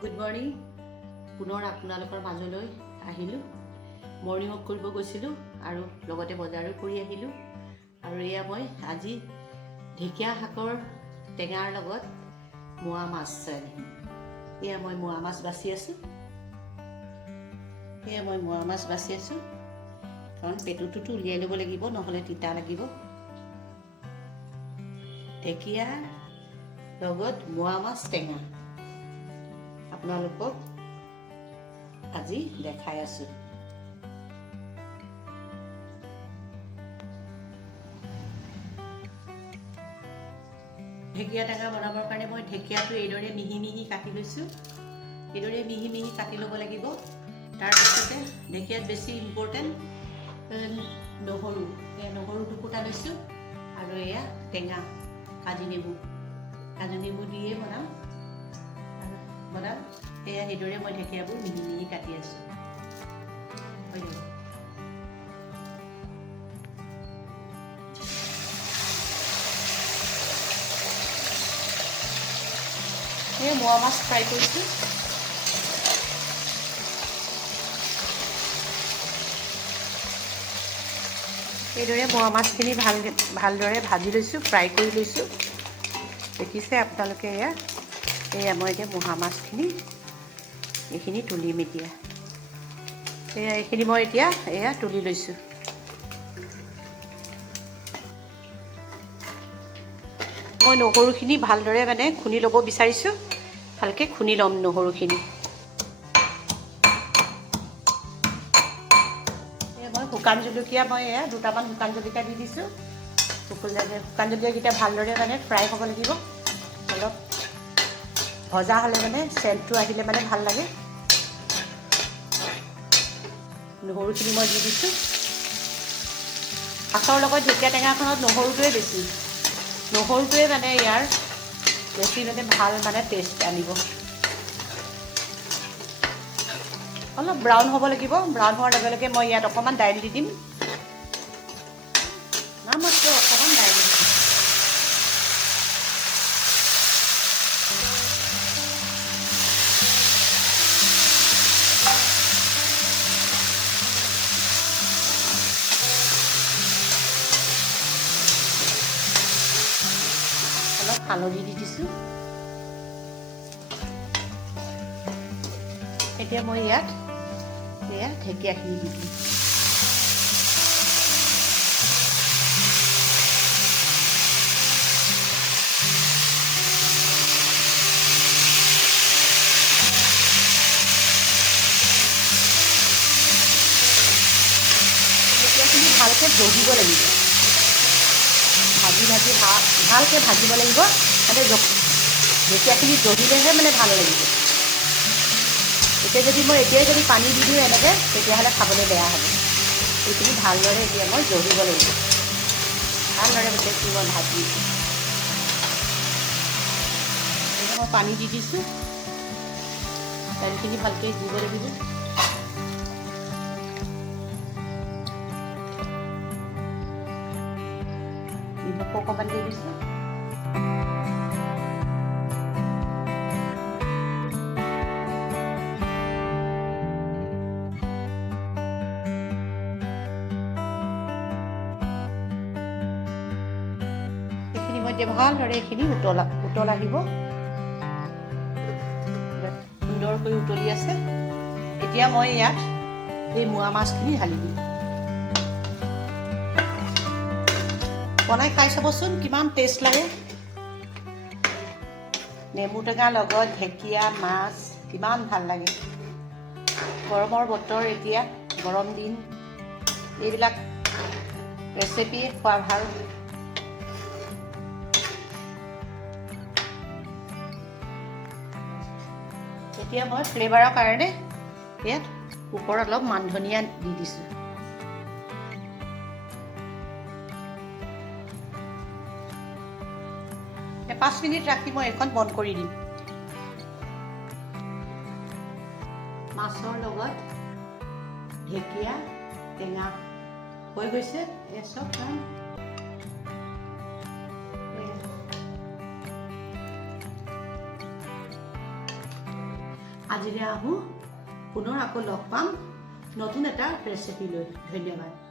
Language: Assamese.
Good morning. পুনৰ আপোনালোকৰ মাজলৈ আহিলোঁ। মৰ্ণিং ৱাক কৰিব গৈছিলোঁ আৰু লগতে বজাৰো কৰি আহিলোঁ। আৰু এয়া মই আজি ঢেকীয়া শাকৰ টেঙাৰ লগত মোৱা মাছ আনিম। এয়া মই মোৱা মাছ বাছি আছোঁ। কাৰণ পেটুটোতো উলিয়াই ল'ব লাগিব, নহ'লে তিতা লাগিব। ঢেকীয়াৰ লগত মোৱা মাছ টেঙা আপোনালোকক আজি দেখাই আছোঁ। ঢেকীয়া টেঙা বনাবৰ কাৰণে মই ঢেকীয়াটো এইদৰে মিহি মিহি কাটি লৈছোঁ। এইদৰে মিহি মিহি কাটি ল'ব লাগিব। তাৰপিছতে ঢেকীয়াত বেছি ইম্পৰ্টেণ্ট নহৰু। এই নহৰু টুকুটা লৈছোঁ আৰু এয়া টেঙা কাজি নেমু দিয়ে বনাম। এয়া সেইদৰে মই ঢেকীয়াবোৰ মিহি মিহি কাটি আছোঁ। এই মোৱা মাছ ফ্ৰাই কৰিছোঁ। এইদৰে মোৱা মাছখিনি ভালদৰে ভাজি লৈছোঁ, ফ্ৰাই কৰি লৈছোঁ। দেখিছে আপোনালোকে এয়া মই এতিয়া মোৱা মাছখিনি এইখিনি তুলিম এতিয়া। এইখিনি মই এতিয়া তুলি লৈছোঁ। মই নহৰুখিনি ভালদৰে খুন্দি ল'ব বিচাৰিছোঁ। ভালকৈ খুন্দি ল'ম নহৰুখিনি। মই শুকান জলকীয়া দুটামান শুকান জলকীয়া দি দিছোঁ। শুকান জলকীয়াকেইটা ভালদৰে ফ্ৰাই হ'ব লাগিব। অলপ ভজা হ'লে চেণ্টটো আহিলে ভাল লাগে। নহৰুখিনি মই দি দিছোঁ। মাছৰ লগত ঢেকীয়া টেঙাখনত নহৰুটোৱে বেছি। নহৰুটোৱে ইয়াৰ বেছি ভাল টেষ্ট আনিব। অলপ ব্ৰাউন হ'ব লাগিব। ব্ৰাউন হোৱাৰ লগে লগে মই ইয়াত অকণমান দাইল দি দিম। অকণমান দাইল দি দিম। অলপ হালধি দি দিছোঁ। এতিয়া মই ইয়াত ঢেকীয়াখিনি দি দিম। ঢেকীয়াখিনি ভালকৈ ভাজিব লাগিব। ভালকৈ ভাজিব লাগিব। ঢেকীয়াখিনি জহিলেহে ভাল লাগিব। এতিয়াই যদি পানী দি দিওঁ তেতিয়াহ'লে খাবলৈ বেয়া হ'ব। এইখিনি ভালদৰে মই জহিব লাগিব। ভালদৰে গোটেইখিনি মই ভাজি মই পানী দি দিছোঁ। দাইলখিনি ভালকৈ দিব লাগিব। নিমখ অকণমান দি দিছোঁ। এতিয়া ভালদৰে এইখিনি উতলাহিব। সুন্দৰকৈ উতলি আছে। এতিয়া মই ইয়াত এই মোৱা মাছখিনি ঢালি দিম। বনাই খাই চাবচোন কিমান টেষ্ট লাগে। নেমু টেঙাৰ লগত ঢেকীয়া মাছ কিমান ভাল লাগে। গৰমৰ বতৰ, এতিয়া গৰম দিন, এইবিলাক ৰেচিপি খোৱা ভাল। এতিয়া মই ফ্লেভাৰৰ কাৰণে ইয়াত ওপৰত অলপ মান ধনিয়া দি দিছোঁ। 5 মিনিট ৰাখি মই এইখন বন্ধ কৰি দিম। মাছৰ লগত ঢেকীয়া টেঙা হৈ গৈছে। চব আজিলৈ আহোঁ, পুনৰ আকৌ লগ পাম নতুন এটা ৰেচিপি লৈ। ধন্যবাদ।